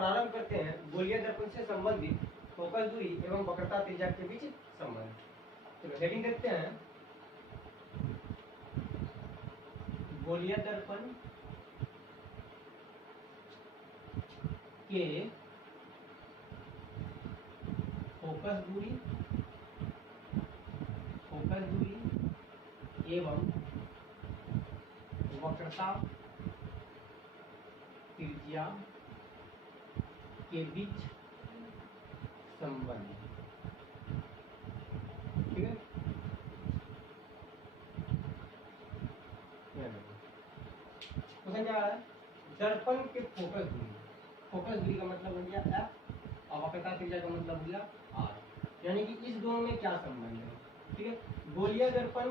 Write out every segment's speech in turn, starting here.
प्रारंभ करते हैं गोलीय दर्पण से संबंधित फोकस दूरी एवं वक्रता त्रिज्या के बीच संबंध। तो हेडिंग देखते हैं, गोलीय दर्पण के फोकस दूरी एवं वक्रता त्रिज्या के बीच संबंध। ठीक है, क्वेश्चन क्या है, दर्पण के फोकस दूरी का मतलब हो गया F और वक्रता त्रिज्या का मतलब हो गया R, यानी कि इस दोनों में क्या संबंध है। ठीक है, गोलीय दर्पण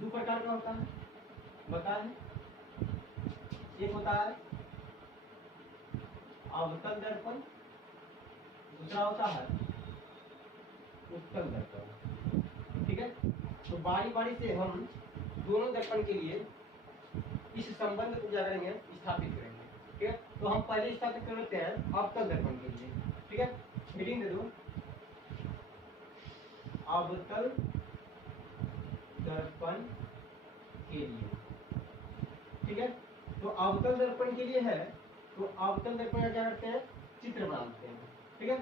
दो प्रकार का होता है, बताएं। एक होता है अवतल दर्पण, दूसरा होता है उत्तल दर्पण। ठीक है, तो बारी बारी से हम दोनों दर्पण के लिए इस संबंध को क्या करेंगे, स्थापित करेंगे। ठीक है, तो हम पहले स्थापित कर लेते हैं अवतल दर्पण के लिए। ठीक है, हेडिंग दे दो, अवतल दर्पण के लिए। ठीक है, तो अवतल दर्पण के लिए है, तो अवतल दर्पण का क्या करते हैं, चित्र बनाते हैं। ठीक है,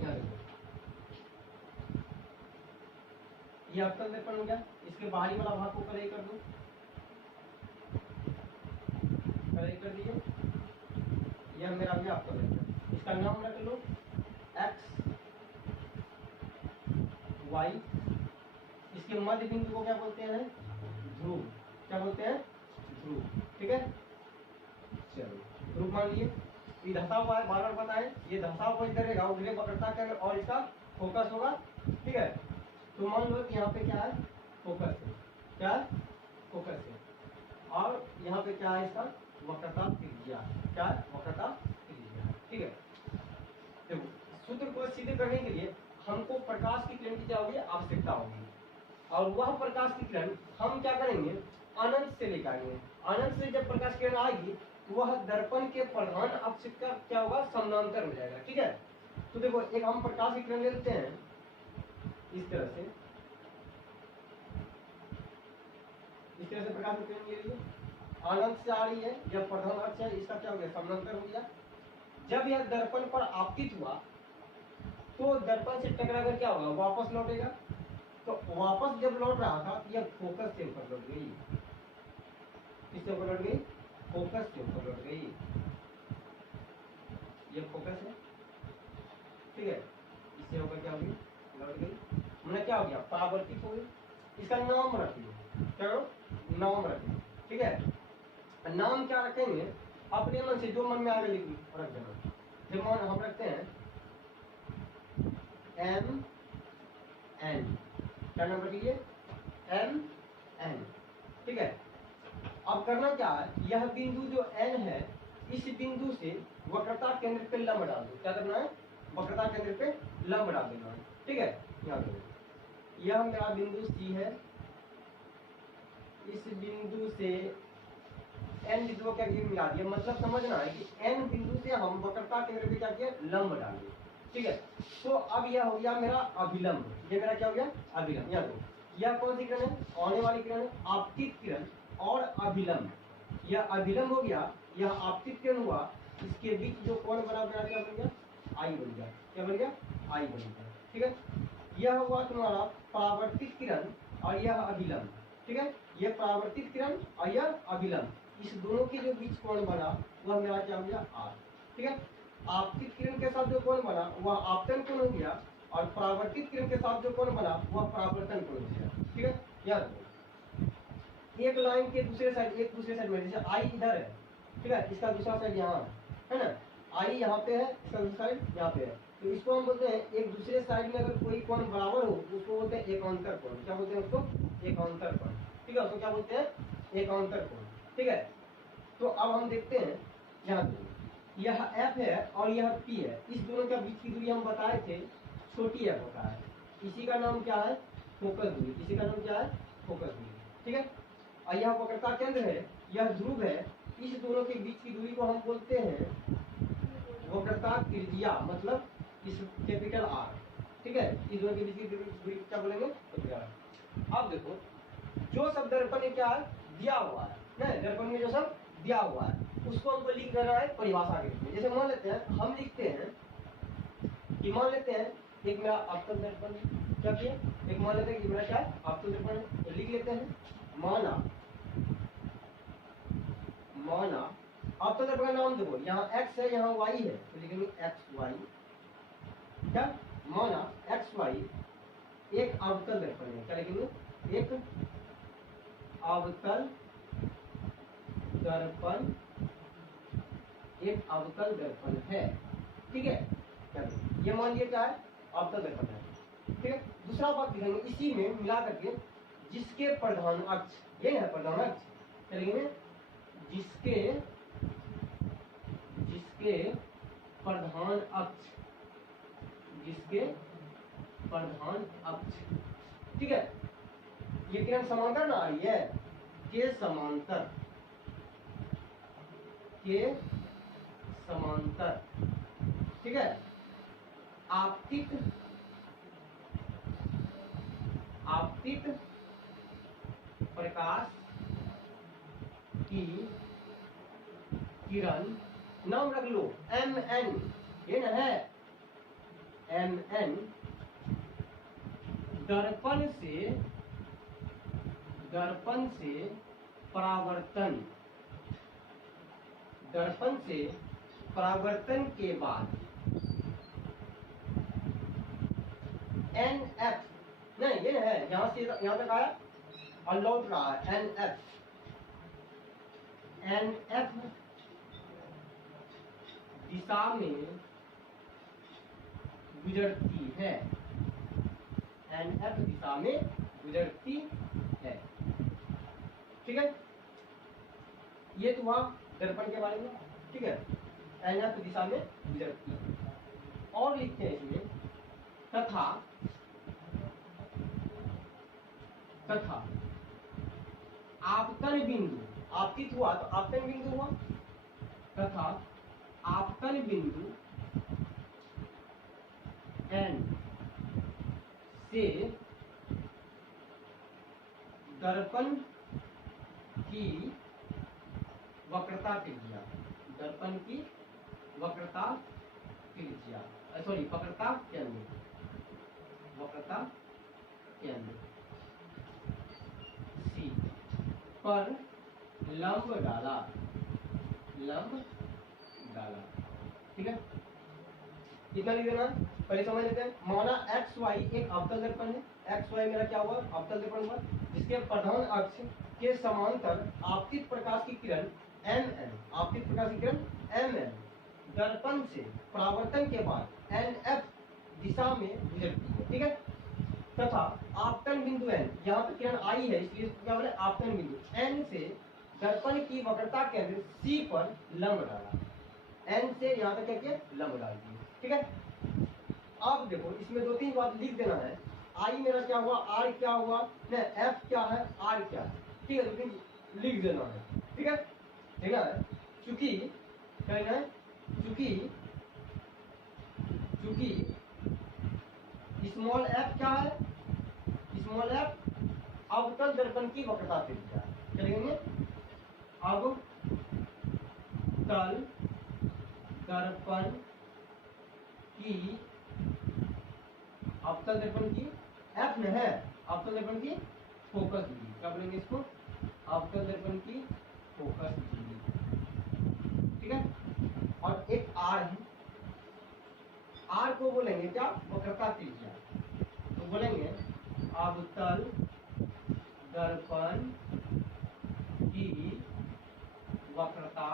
यहाँ देखो, ये अवतल दर्पण हो गया, इसके बाहरी वाला भाग को कलई कर दो, कलई कर दीजिए, यह मेरा गया अवतल दर्पण। इसका नाम रख लो एक्स वाई, इसके मध्य बिंदु को क्या बोलते हैं, ध्रुव। क्या बोलते हैं, ध्रुव। ठीक है, चलो ध्रुव मान लिए, ये धसा हुआ है, बार बार बताएं, ये धसा हुआ इधर रहेगा, उधर वक्रता का और इसका फोकस होगा। ठीक है, तो मान लो कि यहाँ पे क्या है, फोकस है, क्या है, फोकस है, और यहाँ पे क्या है, इसका वक्रता त्रिज्या। क्या है, वक्रता त्रिज्या। ठीक है, देखो सूत्र को सिद्ध करने के लिए हमको प्रकाश की किरण की क्या होगी, आवश्यकता होगी, और वह प्रकाश की किरण हम क्या करेंगे, अनंत से लेकर आएंगे। अनंत से जब प्रकाश किरण आएगी तो वह दर्पण के प्रधान अक्ष का क्या होगा, समानांतर हो जाएगा। ठीक है, तो देखो एक हम प्रकाश की किरण ले लेते हैं इस तरह से, इस तरह से प्रकाश की किरण ले लीजिए, अनंत से आ रही है, जब प्रधान अक्ष है इसका क्या हो गया, समानांतर हो गया। जब यह दर्पण पर आपतित हुआ तो दर्पण से टकरा कर क्या होगा, वापस लौटेगा। तो वापस जब लौट रहा था यह फोकस से ऊपर लौट गई, किससे ऊपर लौट गई, फोकस से ऊपर लौट गई, ये फोकस है। ठीक है, इससे होकर क्या होगी, लौट गई, मतलब क्या हो गया, परावर्तित हो गई। इसका नाम रख लो, क्या करो, नाम रख लो। ठीक है, नाम क्या रखेंगे, अपने मन से जो मन में आ गया लिख लो, रख देना। जब मान हम रखते हैं एम एन, क्या नाम रखिए, एम एन। ठीक है, अब करना क्या है, यह बिंदु जो एन है, इस बिंदु से वक्रता केंद्र पे लंब डाल दो। क्या करना है, वक्रता केंद्र पे लंब डाल देना है। ठीक है, यहाँ करो, यह मेरा बिंदु सी है, इस बिंदु से एन बिंदु को क्या मिला दिया, मतलब समझना है कि एन बिंदु से हम वक्रता केंद्र पे क्या किया, लंब डालिए। ठीक है, तो अब यह हो गया मेरा अभिलंब, ये मेरा क्या हो गया, अभिलंब। यहाँ देखो, यह कौन सी किरण है, आने वाली किरण है, आपतित किरण और अभिलंब। यह अभिलंब हो गया, यह आपतित किरण हुआ, इसके बीच जो कोण बना मेरा क्या बन गया, आई बन गया। क्या बन गया, आई बन गया। ठीक है, यह हुआ तुम्हारा परावर्तित किरण और यह अभिलंब। ठीक है, यह परावर्तित किरण और यह अभिलंब, इस दोनों के जो बीच कोण बना वह मेरा क्या हो गया, आर। ठीक है, आपतित किरण के साथ जो कोण बना वह आपतन कोण हो गया, और परावर्तित किरण के साथ जो कोण बना वह परावर्तन कोण हो गया। ठीक है, याद रखो, एक लाइन के दूसरे साइड, एक दूसरे साइड में, जैसे आई इधर है, ठीक है, इसका दूसरा साइड यहाँ है ना, आई यहाँ पे है, इसका दूसरा साइड यहाँ पे है, तो इसको हम बोलते हैं एक दूसरे साइड में अगर कोई कोण बराबर हो उसको बोलते हैं एकांतर कोण। क्या बोलते हैं उसको, एकांतर कोण। ठीक है, उसको क्या बोलते हैं, एकांतर कोण। ठीक है, तो अब हम देखते हैं, यहाँ पे यह F है और यह P है, इस दोनों के बीच की दूरी हम बताए थे छोटी f होता है, इसी का नाम क्या है, फोकस दूरी। इसी का नाम क्या है, फोकस दूरी। ठीक है, और यह वक्रता केंद्र है, यह ध्रुव है, इस दोनों के बीच की दूरी को हम बोलते हैं वक्रता त्रिज्या मतलब इस कैपिटल आर, ठीक है, इस दोनों के बीच की दूरी क्या बोलेंगे, कैपिटल आर। अब देखो जो सब दर्पण में क्या है दिया हुआ है ना, दर्पण में जो सब दिया हुआ है उसको हमको लिख देना है परिभाषा के रूप में। जैसे मान लेते हैं, हम लिखते हैं कि मान लेते हैं एक मेरा अवतल दर्पण है, क्या किया, एक मान लेते हैं कि मेरा क्या है अवतल दर्पण है, तो लिख लेते हैं माना अवतल दर्पण का नाम देखो, यहाँ x है यहाँ y है, तो लिखेंगे एक्स वाई, क्या माना एक्स वाई एक अवतल दर्पण है, क्या लिखेंगे एक अवतल दर्पण, एक अवतल दर्पण है, ठीक है, चलिए ये मान लिया क्या है अवतल दर्पण है, ठीक है। दूसरा बात दिखाएंगे इसी में मिला करके जिसके प्रधान अक्ष, ये है प्रधान अक्ष, चलेंगे जिसके प्रधान अक्ष, जिसके प्रधान अक्ष, ठीक है, ये किरण समांतर ना आ रही है, के समांतर ठीक है, आपतित प्रकाश की किरण, नाम रख लो MN, ये ना है MN, दर्पण से परावर्तन के बाद NF, नहीं ये है यहां से यहां तक आया और लौट रहा है NF दिशा में गुजरती है, NF दिशा में गुजरती है, ठीक है, ये तो हुआ दर्पण के बारे में, ठीक है, NF दिशा में गुजरती है। और लिखते हैं इसमें तथा आपतन बिंदु, आपतित हुआ तो आपतन बिंदु हुआ, तथा आपतन बिंदु N से दर्पण की वक्रता त्रिज्या, दर्पण की वक्रता त्रिज्या, सॉरी वक्रता केंद्र, वक्रता केंद्र C पर लंब डाला, ठीक है, कितना लिख देना, पहले समझ लेते हैं। माना एक्स वाई एक अवतल दर्पण है, एक्स वाई मेरा क्या हुआ अवतल दर्पण हुआ, जिसके प्रधान अक्ष के समांतर आपतित प्रकाश की किरण MN, आपतित प्रकाश की किरण MN दर्पण से परावर्तन के बाद NF दिशा में गुजरती है, ठीक है, तथा आपतन बिंदु N, यहाँ पे किरण आई है इसलिए इसको क्या बोले आपतन बिंदु N से दर्पण की वक्रता केंद्र C पर लंब डाला, N से यहाँ तक क्या किया लंब डाल दिया, ठीक है। अब देखो इसमें दो तीन बात लिख देना है, I मेरा क्या हुआ, R क्या हुआ, नहीं F क्या है, R क्या है, ठीक है, तो लिख देना है, ठीक है, ठीक है, चूंकि कहना है चूंकि स्मॉल f क्या है, स्मॉल f अवतल दर्पण की वक्रता त्रिज्या, चलेंगे अवतल दर्पण की, अवतल दर्पण की f में है अवतल दर्पण की फोकस दूरी, क्या बोलेंगे इसको अवतल दर्पण की फोकस दूरी, ठीक है, और एक R है, R को बोलेंगे क्या वक्रता त्रिज्या, तो बोलेंगे अवतल दर्पण की वक्रता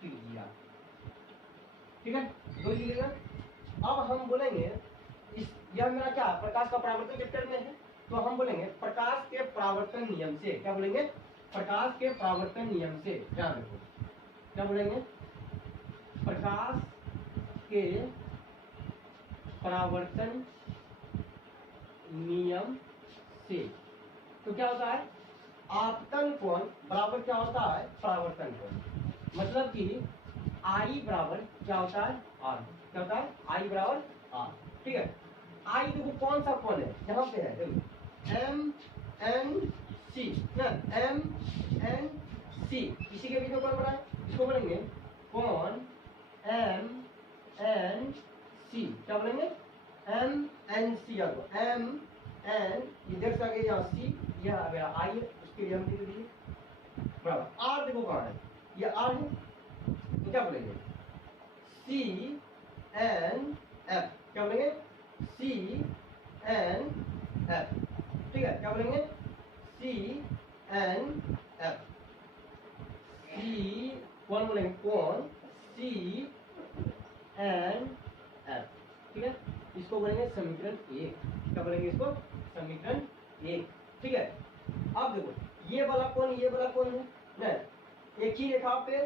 त्रिज्या, ठीक है, दो लिखेगा। अब हम बोलेंगे इस, यह मेरा क्या प्रकाश का परावर्तन चैप्टर में है, तो हम बोलेंगे प्रकाश के परावर्तन नियम से, क्या बोलेंगे प्रकाश के परावर्तन नियम से, ध्यान रखो क्या बोलेंगे प्रकाश के परावर्तन नियम से, तो क्या होता है आपतन कोण बराबर क्या होता है परावर्तन कोण, मतलब कि आई बराबर क्या होता है आर, क्या होता है आई बराबर आर, ठीक है। आई देखो कौन सा कौन है यहाँ पे है, देखो एम एन सी ना, एम एन सी, इसी के बीच में कौन बना है, इसको बोलेंगे कौन एम एन सी, क्या बोलेंगे M N C, M N इधर से आगे यहाँ सी, यह आ गया आई है, उसके लिए हम लिख दीजिए बराबर आर, देखो कहाँ है ये आर है, तो क्या बोलेंगे सी एन एफ, क्या बोलेंगे सी एन एफ, ठीक है, क्या बोलेंगे सी एन एफ, सी कौन बोलेंगे कौन सी एन एफ, ठीक है, इसको बोलेंगे समीकरण 1, क्या बोलेंगे इसको समीकरण 1, ठीक है। अब देखो ये वाला कौन है ना, एक ही रेखा पे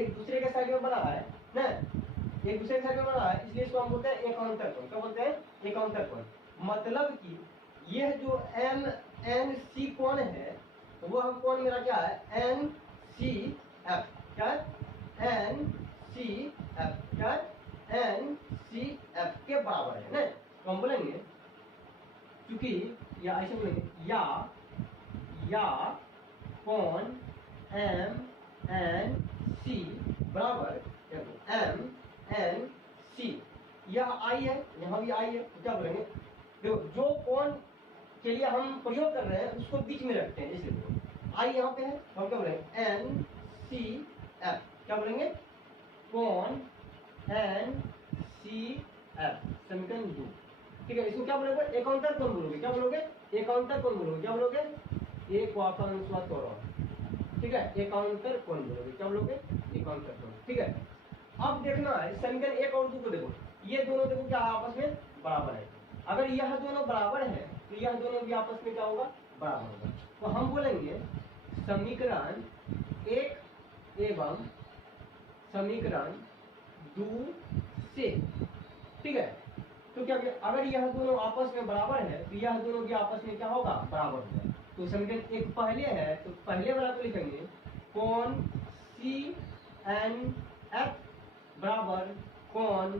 एक दूसरे के साइड में बना है ना, एक दूसरे के साइड में बना है, इसलिए इसको हम बोलते हैं एकांतर कोण, क्या बोलते हैं एकांतर कोण। मतलब कि यह जो एम एन सी कोण है तो वो हम कोण मेरा क्या है एन सी एफ, क्या है एन सी एफ, क्या है एन सी एफ के बराबर है ना, तो हम बोलेंगे क्योंकि या ऐसे बोलेंगे या कोण एम एन सी बराबर एम एन सी, यह आई है यहाँ भी आई है, तो क्या बोलेंगे देखो जो कोण के लिए हम प्रयोग कर रहे हैं उसको बीच में रखते हैं, इसलिए आई यहाँ पे है तो हम क्या बोलेंगे एन सी एफ, क्या बोलेंगे कोण एन सी एफ, समीकरण 2, ठीक है। इसको क्या बोलोगे एकांतर कोण बोलोगे, क्या बोलोगे एकांतर कोण बोलोगे, क्या बोलोगे एक वाकांश, ठीक है, एकांतर कोण बोलोगे, क्या बोलोगे एकांतर कोण, ठीक है। अब देखना है समीकरण 1 और 2 को देखो, ये दोनों देखो क्या आपस में बराबर है, अगर यह दोनों बराबर है तो यह दोनों भी आपस में क्या होगा बराबर होगा, तो हम बोलेंगे समीकरण 1 एवं समीकरण 2 से, ठीक है। तो क्या अगर यह दोनों आपस में बराबर है तो यह दोनों भी आपस में क्या होगा बराबर होगा, तो समीकरण 1 पहले है तो पहले वाला को लिखेंगे कोण सी एन एफ बराबर कोण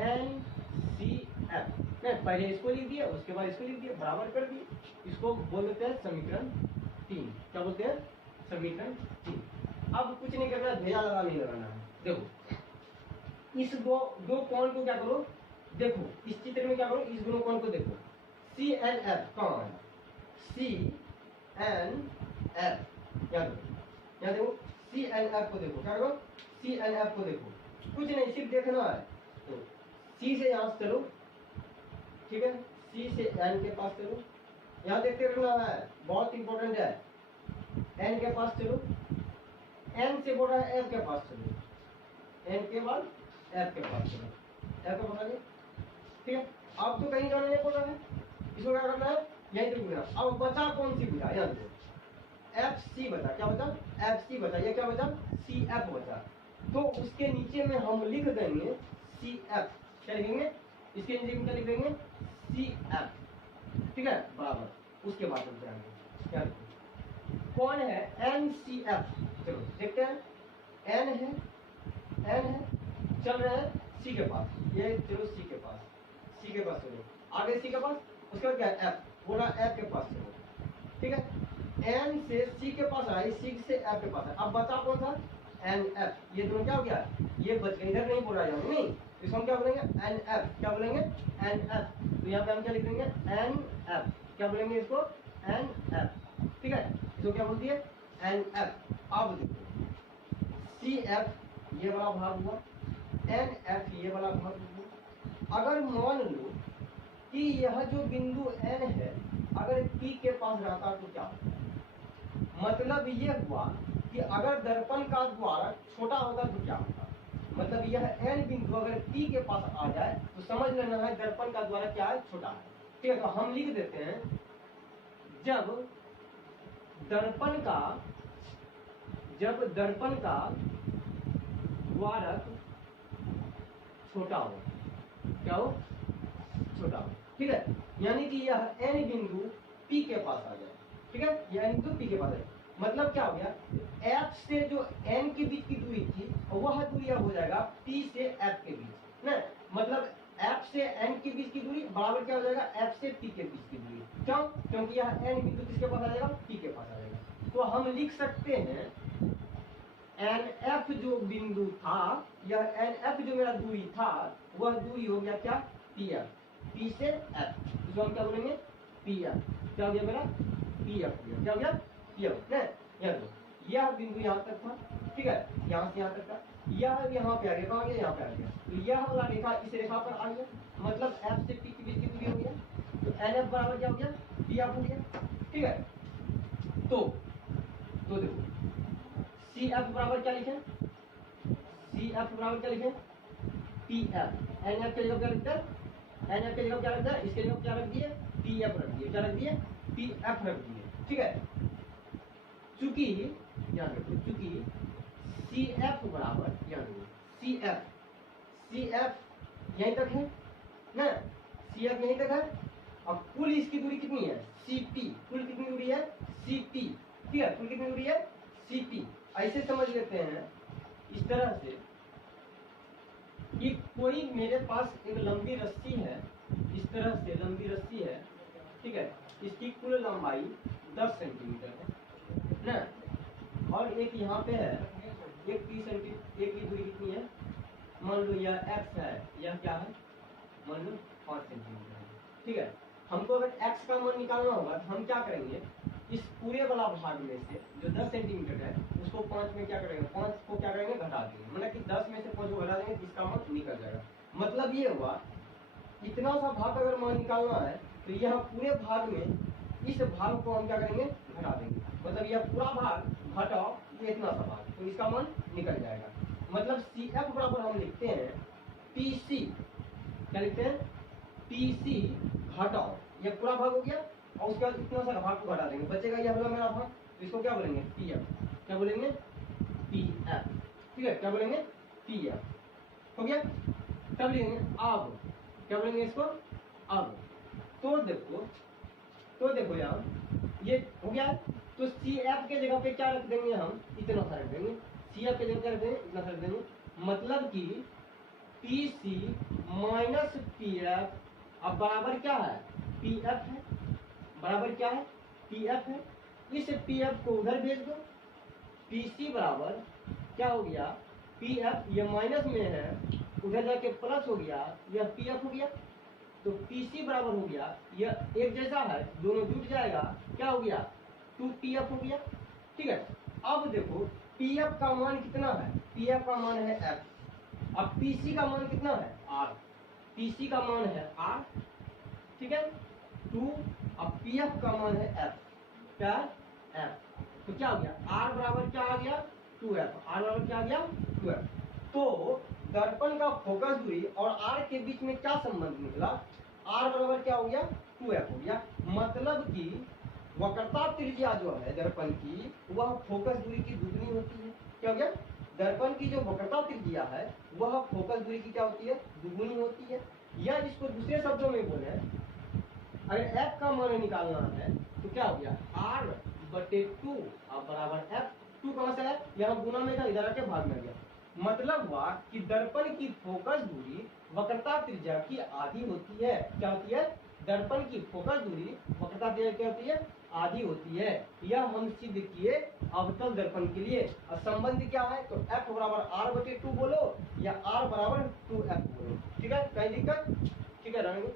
एन सी एफ, पहले इसको लिख दिया उसके बाद इसको लिख दिया बराबर कर दिए, इसको बोल देते हैं समीकरण 3, क्या बोलते हैं समीकरण 3। अब कुछ नहीं करना, ध्वजा लगा नहीं लगाना है, देखो इस दो कोण को क्या करो, देखो इस चित्र में क्या करो, इस दोनों कोण को देखो सी एन एफ कौन सी एन एफ, क्या देखो सी एन एफ को देखो, क्या करो सी एन एफ को देखो, कुछ नहीं सिर्फ देखना है, तो सी से यहाँ चलो, ठीक है, सी से एन के पास चलो, यहाँ देखते रहना है बहुत इंपॉर्टेंट है, एन के पास चलो, एन से बोल रहा है एफ के पास चलो, एन के बाद एफ के पास चलो, एफ का पता नहीं, ठीक है। अब तो कहीं जाने नहीं बोल रहा है, इसको क्या करना है यही देखना। अब बचा कौन सी बचा, यहाँ देखो एफ सी बचा, क्या बचा एफ सी बचा, ये क्या बचा सी एफ बचा, तो उसके नीचे में हम लिख देंगे सी एफ, क्या लिखेंगे इसके नीचे में क्या लिख देंगे सी एफ, ठीक है बराबर, उसके बाद चलते हैं क्या कौन है एन सी एफ, चलो देखते हैं एन है चल रहे हैं सी के पास, ये चलो सी के पास चलो, आगे सी के पास, उसके बाद क्या है एफ, बोला एफ के पास चलो, ठीक है, एन से सी के पास आई, सी से एफ के पास है, अब बचा कौन सा एन एफ, ये दोनों क्या हो गया ये बच गया, इधर नहीं बोला जाएगा नहीं, इसको हम क्या बोलेंगे एन एफ, क्या बोलेंगे एन एफ, तो यहाँ पे हम क्या लिख देंगे एन एफ, क्या बोलेंगे इसको एन एफ, ठीक है, इसको क्या बोलती है एन एफ। अब देखो सी एफ ये वाला भाग हुआ, एन एफ ये वाला भाग हुआ, अगर मान लो कि यह जो बिंदु एन है अगर पी के पास रहता तो क्या होता, मतलब ये हुआ कि अगर दर्पण का द्वार छोटा होगा तो क्या होगा, मतलब यह एन बिंदु अगर पी के पास आ जाए तो समझ लेना है दर्पण का द्वार क्या है छोटा है, ठीक है। तो हम लिख देते हैं जब दर्पण का द्वारक छोटा हो, क्या हो छोटा हो, ठीक है, यानी कि यह एन बिंदु पी के पास आ जाए, ठीक है, यह एन बिंदु पी के पास है, मतलब क्या हो गया एफ से जो एन के बीच की दूरी थी वह दूरी हो P से F के बीच ना, मतलब F से N के बीच की दूरी बराबर क्या हो जाएगा, F से P के बीच की दूरी। क्यों? क्योंकि यह N बिंदु किसके पास आ जाएगा, P के पास आ जाएगा। तो हम लिख सकते हैं NF जो बिंदु था, यह NF जो मेरा दूरी था, वह दूरी हो गया क्या, PF, P से F, इसको हम क्या बोलेंगे, PF। क्या हो गया मेरा, PF हो गया। क्या हो गया, PF ना। यह बिंदु यहाँ तक था, ठीक है, यहाँ से यहाँ तक था, यह यहाँ पे आ गया, कहाँ आ गया, यहाँ पे आ गया। तो यह वाला रेखा इस रेखा पर आ गया, मतलब F से P के बीच की दूरी हो गया। तो NF बराबर क्या हो गया, PF हो गया, ठीक है। तो देखो CF बराबर क्या लिखें, CF बराबर क्या लिखें, PF। NF के जगह क्या लिखते हैं, NF के जगह क्या लिखते हैं, इसके जगह क्या रख दिए, PF रख दिए, क्या रख दिए, PF रख दिए, ठीक है। चूंकि याद रखो, चूंकि CF बराबर, याद रखो CF यहीं तक है ना, CF यहीं तक है। अब कुल इसकी दूरी कितनी है, CP, कुल कितनी दूरी है, CP, ठीक है, कुल कितनी दूरी है, CP। ऐसे समझ लेते हैं इस तरह से कि कोई मेरे पास एक लंबी रस्सी है, इस तरह से लंबी रस्सी है, ठीक है, इसकी कुल लंबाई 10 सेंटीमीटर है ना, और एक यहाँ पे है, एक 30 सेंटीमीटर, एक की दूरी कितनी है, मान लो यह x है, यह क्या है, मान लो 5 सेंटीमीटर है, ठीक है। हमको अगर x का मान निकालना होगा तो हम क्या करेंगे, इस पूरे वाला भाग में से जो 10 सेंटीमीटर है उसको 5 में क्या करेंगे, 5 को क्या करेंगे, घटा देंगे, मतलब कि 10 में से 5 को घटा देंगे, इसका मान निकल जाएगा। मतलब ये हुआ, इतना सा भाग अगर मान निकालना है तो यह पूरे भाग में इस भाग को हम क्या करेंगे, घटा देंगे, मतलब यह पूरा भाग घटाओ ये इतना सा भाग, तो इसका मान निकल जाएगा। मतलब CF बराबर हम लिखते हैं PC, क्या लिखते हैं, PC घटाओ, यह पूरा भाग हो गया, और उसके बाद इतना सा भाग को घटा देंगे, बचेगा यह वाला मेरा भाग, तो इसको क्या बोलेंगे, PF, क्या बोलेंगे, PF, ठीक है, क्या बोलेंगे, PF हो गया। तब लिखेंगे अब, क्या बोलेंगे इसको, अब। तो देखो यार ये हो गया, तो CF के जगह पे क्या रख देंगे हम, इतना सा रख देंगे, CF के जगह क्या रख देंगे, इतना सा रख देंगे, मतलब कि PC माइनस PF अब बराबर क्या है, PF है, बराबर क्या है, PF है। इस PF को उधर भेज दो, PC बराबर क्या हो गया, PF, ये माइनस में है, उधर जाके प्लस हो गया, यह PF हो गया। तो PC बराबर हो गया, यह एक जैसा है, दोनों जुट जाएगा, क्या हो गया, 2PF हो गया, ठीक है। अब देखो PF का मान कितना है, PF का मान है F, अब PC का मान कितना है, R, PC का मान है R, ठीक है, 2, अब PF का मान है F, क्या F, तो क्या हो गया, R बराबर क्या आ गया, 2F, R बराबर क्या आ गया, 2F। तो दर्पण का फोकस दूरी और R के बीच में क्या संबंध निकला, R बराबर क्या हो गया, 2F हो गया, मतलब कि वक्रता त्रिज्या जो है दर्पण की, वह फोकस दूरी की दुगनी होती है। क्या हो गया, दर्पण की जो वक्रता त्रिज्या है वह फोकस दूरी की क्या होती है, दुगनी होती है। या इसको दूसरे शब्दों में बोले, अगर F का मान निकालना है तो क्या हो गया, R/2 अब बराबर F, 2 कहां से है, यहाँ गुना में था, इधर आके भाग में गया, मतलब हुआ कि दर्पण की फोकस दूरी वक्रता त्रिज्या की आधी होती है। क्या होती है, दर्पण की फोकस दूरी वक्रता त्रिज्या क्या होती है, आधी होती है। यह हम सिद्ध किए अवतल दर्पण के लिए। और संबंध क्या है, तो F बराबर R/2 बोलो या R बराबर 2F बोलो, ठीक है, कहीं दिक्कत, ठीक है, रहेंगे।